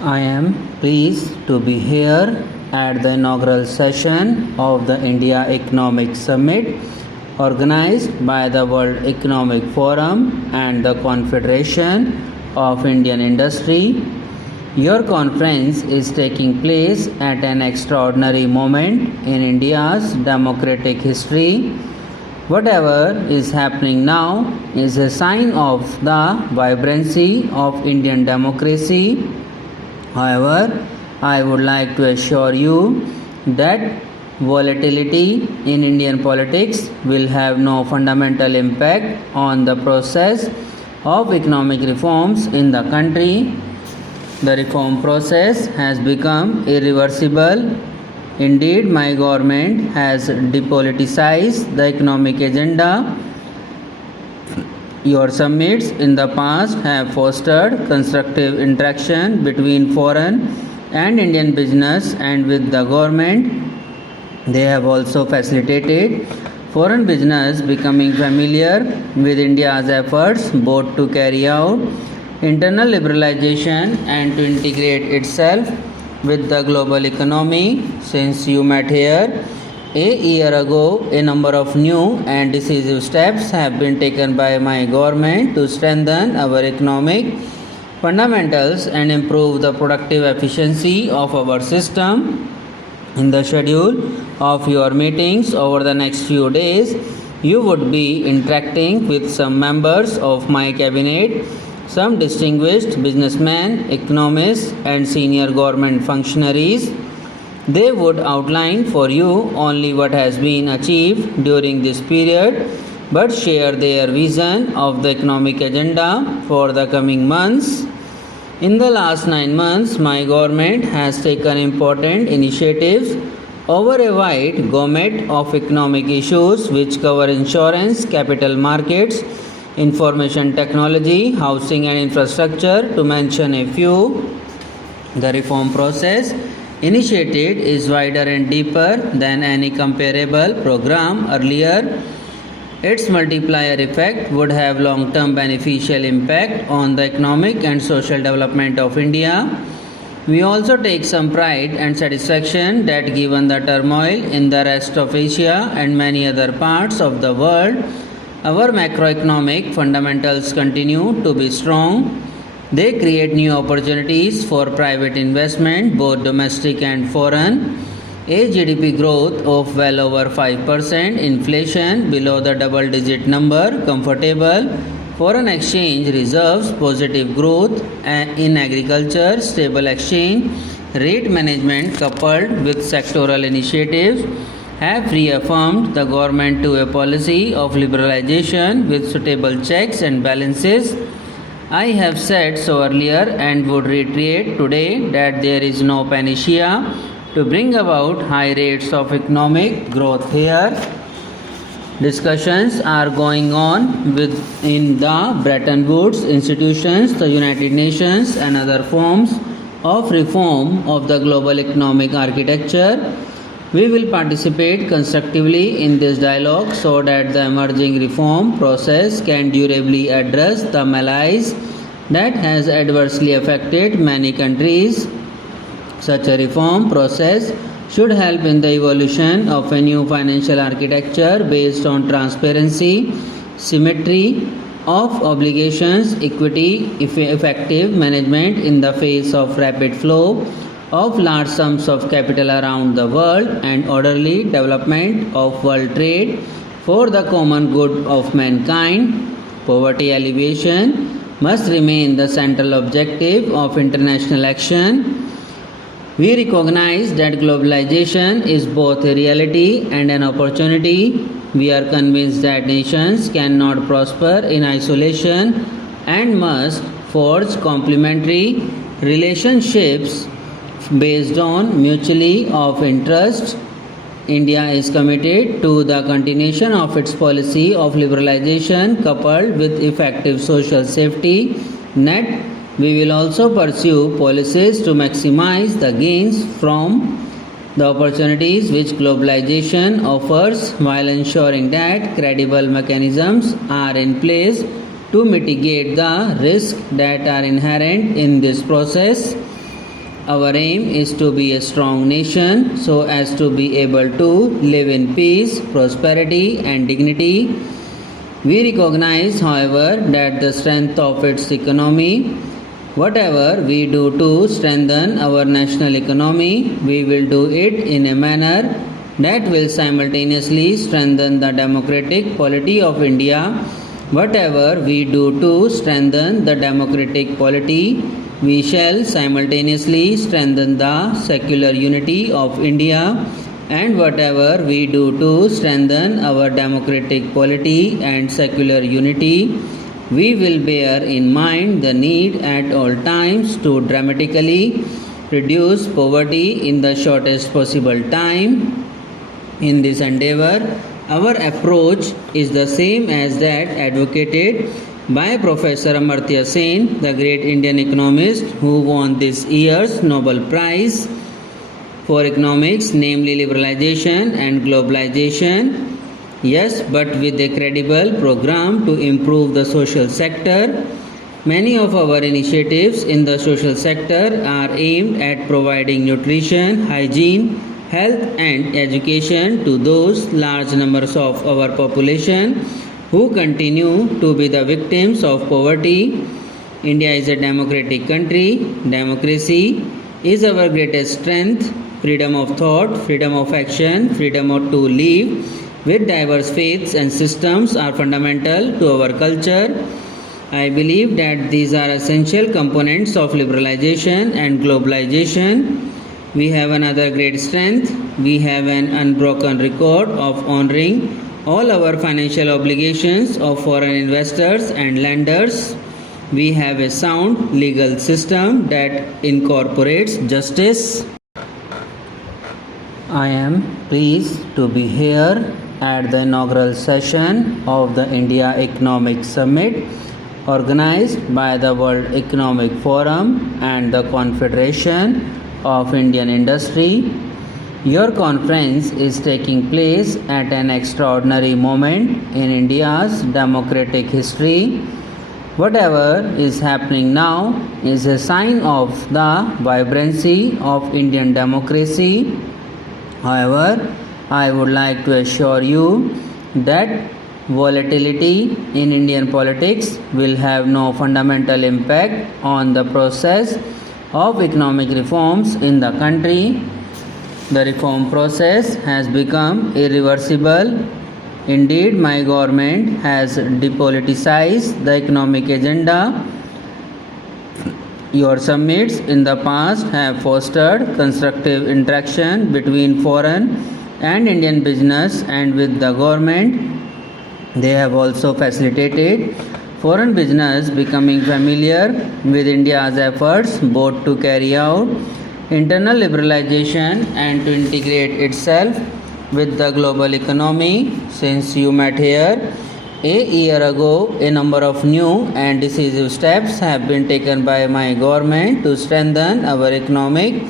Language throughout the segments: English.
I am pleased to be here at the inaugural session of the India Economic Summit organized by the World Economic Forum and the Confederation of Indian Industry. Your conference is taking place at an extraordinary moment in India's democratic history. Whatever is happening now is a sign of the vibrancy of Indian democracy. However, I would like to assure you that volatility in Indian politics will have no fundamental impact on the process of economic reforms in the country. The reform process has become irreversible. Indeed, my government has depoliticized the economic agenda. Your summits in the past have fostered constructive interaction between foreign and Indian business and with the government. They have also facilitated foreign business becoming familiar with India's efforts both to carry out internal liberalization and to integrate itself with the global economy. Since you met here a year ago, a number of new and decisive steps have been taken by my government to strengthen our economic fundamentals and improve the productive efficiency of our system. In the schedule of your meetings over the next few days, you would be interacting with some members of my cabinet, some distinguished businessmen, economists, and senior government functionaries. They would outline for you only what has been achieved during this period, but share their vision of the economic agenda for the coming months. In the last 9 months, my government has taken important initiatives over a wide gamut of economic issues which cover insurance, capital markets, information technology, housing and infrastructure, to mention a few. The reform process initiated is wider and deeper than any comparable program earlier. Its multiplier effect would have long-term beneficial impact on the economic and social development of India. We also take some pride and satisfaction that given the turmoil in the rest of Asia and many other parts of the world, our macroeconomic fundamentals continue to be strong. They create new opportunities for private investment, both domestic and foreign. A GDP growth of well over 5%, inflation below the double-digit number, comfortable foreign exchange reserves, positive growth in agriculture, stable exchange rate management coupled with sectoral initiatives have reaffirmed the government to a policy of liberalization with suitable checks and balances. I have said so earlier and would reiterate today that there is no panacea to bring about high rates of economic growth here. Discussions are going on within the Bretton Woods institutions, the United Nations, and other forms of reform of the global economic architecture. We will participate constructively in this dialogue so that the emerging reform process can durably address the malaise that has adversely affected many countries. Such a reform process should help in the evolution of a new financial architecture based on transparency, symmetry of obligations, equity, effective management in the face of rapid flow of large sums of capital around the world, and orderly development of world trade for the common good of mankind. Poverty alleviation must remain the central objective of international action. We recognize that globalization is both a reality and an opportunity. We are convinced that nations cannot prosper in isolation and must forge complementary relationships based on mutually of interest. India is committed to the continuation of its policy of liberalization coupled with effective social safety net. We will also pursue policies to maximize the gains from the opportunities which globalization offers while ensuring that credible mechanisms are in place to mitigate the risks that are inherent in this process. our aim is to be a strong nation so as to be able to live in peace, prosperity, and dignity. We recognize, however, that the strength of its economy, whatever we do to strengthen our national economy, we will do it in a manner that will simultaneously strengthen the democratic polity of India. Whatever we do to strengthen the democratic polity, we shall simultaneously strengthen the secular unity of India. And whatever we do to strengthen our democratic polity and secular unity, we will bear in mind the need at all times to dramatically reduce poverty in the shortest possible time. In this endeavor, our approach is the same as that advocated by Professor Amartya Sen, the great Indian economist who won this year's Nobel Prize for economics, namely liberalization and globalization. Yes, but with a credible program to improve the social sector. Many of our initiatives in the social sector are aimed at providing nutrition, hygiene, health and education to those large numbers of our population who continue to be the victims of poverty. India is a democratic country. Democracy is our greatest strength. Freedom of thought, freedom of action, freedom to live with diverse faiths and systems are fundamental to our culture. I believe that these are essential components of liberalization and globalization. We have another great strength. We have an unbroken record of honoring all our financial obligations of foreign investors and lenders. We have a sound legal system that incorporates justice. I am pleased to be here at the inaugural session of the India Economic Summit organized by the World Economic Forum and the Confederation of Indian Industry. Your conference is taking place at an extraordinary moment in India's democratic history. Whatever is happening now is a sign of the vibrancy of Indian democracy. However, I would like to assure you that volatility in Indian politics will have no fundamental impact on the process of economic reforms in the country. The reform process has become irreversible. Indeed, my government has depoliticized the economic agenda. Your summits in the past have fostered constructive interaction between foreign and Indian business and with the government. They have also facilitated foreign business becoming familiar with India's efforts both to carry out internal liberalization and to integrate itself with the global economy. Since you met here a year ago, a number of new and decisive steps have been taken by my government to strengthen our economic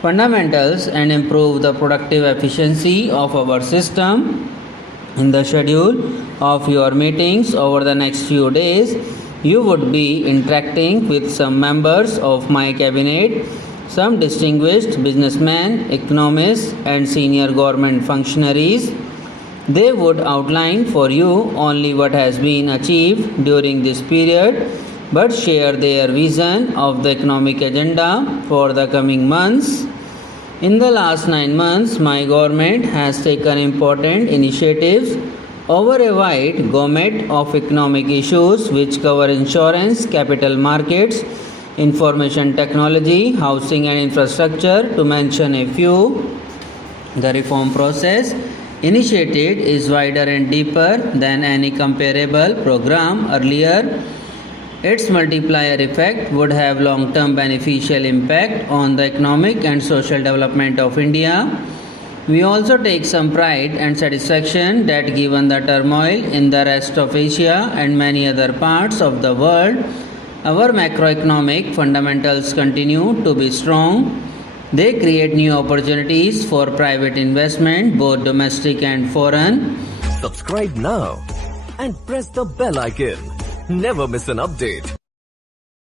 fundamentals and improve the productive efficiency of our system. In the schedule of your meetings over the next few days, you would be interacting with some members of my cabinet, some distinguished businessmen, economists, and senior government functionaries. They would outline for you only what has been achieved during this period, but share their vision of the economic agenda for the coming months. In the last 9 months, my government has taken important initiatives over a wide gamut of economic issues which cover insurance, capital markets, information technology, housing and infrastructure, to mention a few. The reform process initiated is wider and deeper than any comparable program earlier. Its multiplier effect would have long-term beneficial impact on the economic and social development of India. We also take some pride and satisfaction that given the turmoil in the rest of Asia and many other parts of the world, our macroeconomic fundamentals continue to be strong. They create new opportunities for private investment, both domestic and foreign. Subscribe now and press the bell icon. Never miss an update.